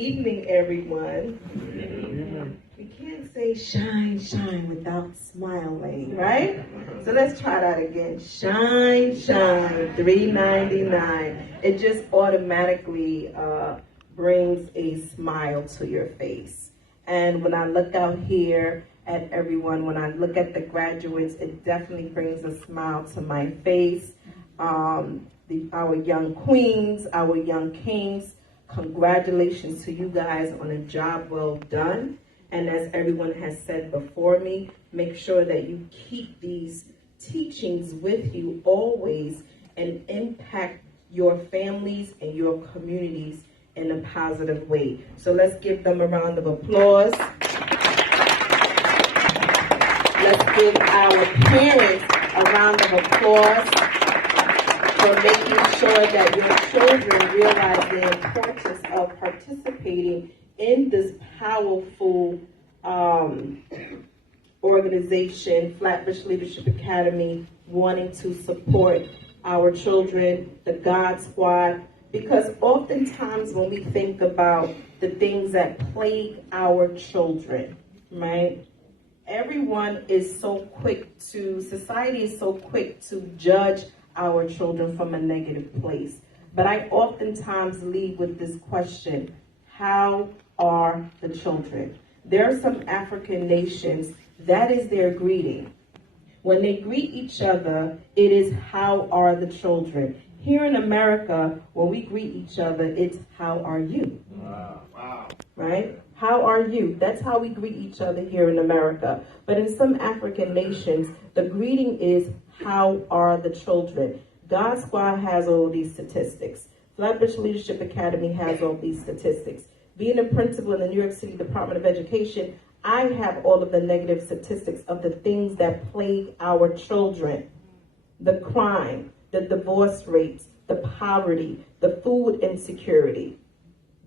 evening, everyone. We can't say shine, shine without smiling, right? So let's try that again. Shine, shine, $3.99. It just automatically brings a smile to your face. And when I look out here at everyone, when I look at the graduates, it definitely brings a smile to my face. Our young queens, our young kings, congratulations to you guys on a job well done. And as everyone has said before me, make sure that you keep these teachings with you always and impact your families and your communities in a positive way. So let's give them a round of applause. Let's give our parents a round of applause for making sure that your children realize the importance of participating in this powerful organization, Flatbush Leadership Academy, wanting to support our children, the God Squad, because oftentimes when we think about the things that plague our children, right? Everyone is so quick society is so quick to judge our children from a negative place. But I oftentimes leave with this question: how are the children? There are some African nations, that is their greeting. When they greet each other, it is how are the children. Here in America, when we greet each other, it's how are you? Wow. Right? How are you? That's how we greet each other here in America. But in some African nations, the greeting is how are the children? God Squad has all these statistics. Flatbush Leadership Academy has all these statistics. Being a principal in the New York City Department of Education, I have all of the negative statistics of the things that plague our children. The crime, the divorce rates, the poverty, the food insecurity,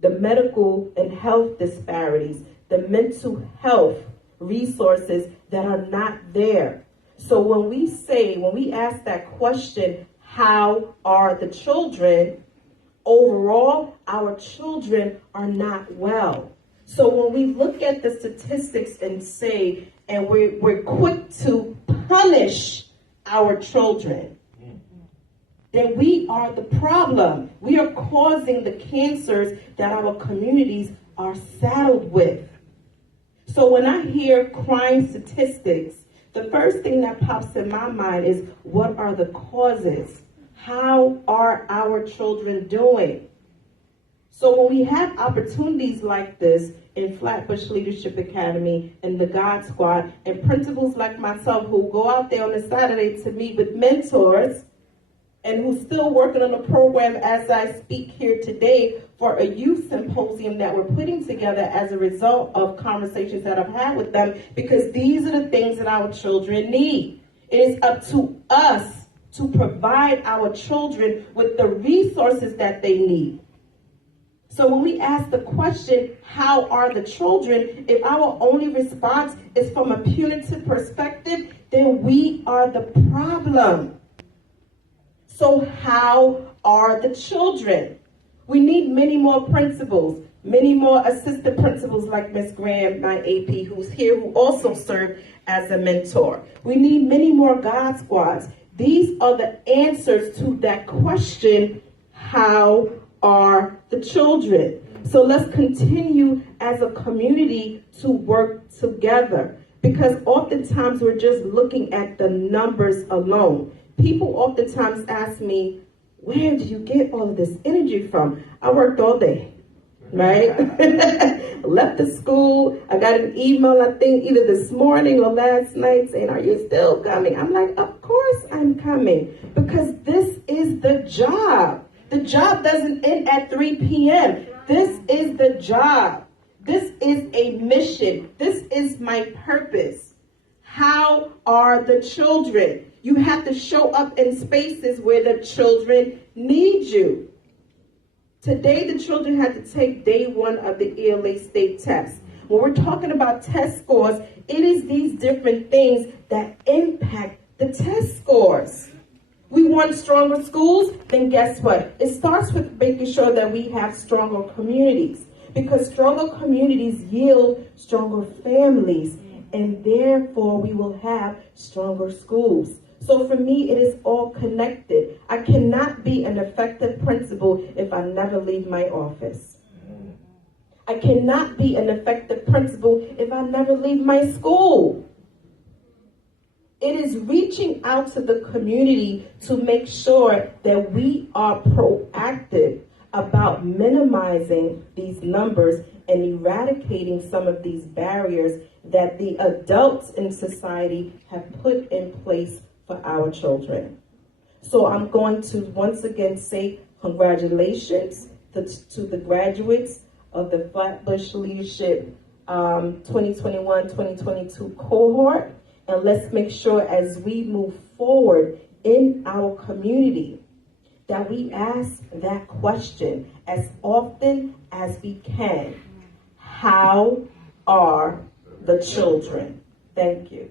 the medical and health disparities, the mental health resources that are not there. So when we ask that question, how are the children? Overall, our children are not well. So when we look at the statistics and say, and we're quick to punish our children, then we are the problem. We are causing the cancers that our communities are saddled with. So when I hear crime statistics, the first thing that pops in my mind is, what are the causes? How are our children doing? So when we have opportunities like this in Flatbush Leadership Academy and the God Squad, and principals like myself who go out there on a Saturday to meet with mentors, and who's still working on a program as I speak here today for a youth symposium that we're putting together as a result of conversations that I've had with them, because these are the things that our children need. It is up to us to provide our children with the resources that they need. So when we ask the question, how are the children, if our only response is from a punitive perspective, then we are the problem. So how are the children? We need many more principals, many more assistant principals like Ms. Graham, my AP, who's here, who also served as a mentor. We need many more God Squads. These are the answers to that question, how are the children? So let's continue as a community to work together, because oftentimes we're just looking at the numbers alone. People oftentimes ask me, where do you get all of this energy from? I worked all day, right? Left the school. I got an email, I think either this morning or last night, saying, are you still coming? I'm like, of course I'm coming, because this is the job. The job doesn't end at 3 p.m. This is the job. This is a mission. This is my purpose. How are the children? You have to show up in spaces where the children need you. Today, the children had to take day 1 of the ELA state test. When we're talking about test scores, it is these different things that impact the test scores. We want stronger schools, then guess what? It starts with making sure that we have stronger communities. because stronger communities yield stronger families, and therefore we will have stronger schools. So for me, it is all connected. I cannot be an effective principal if I never leave my office. I cannot be an effective principal if I never leave my school. It is reaching out to the community to make sure that we are proactive about minimizing these numbers and eradicating some of these barriers that the adults in society have put in place for our children. So I'm going to once again say congratulations to the graduates of the Flatbush Leadership 2021-2022 cohort. And let's make sure as we move forward in our community that we ask that question as often as we can. How are the children? Thank you.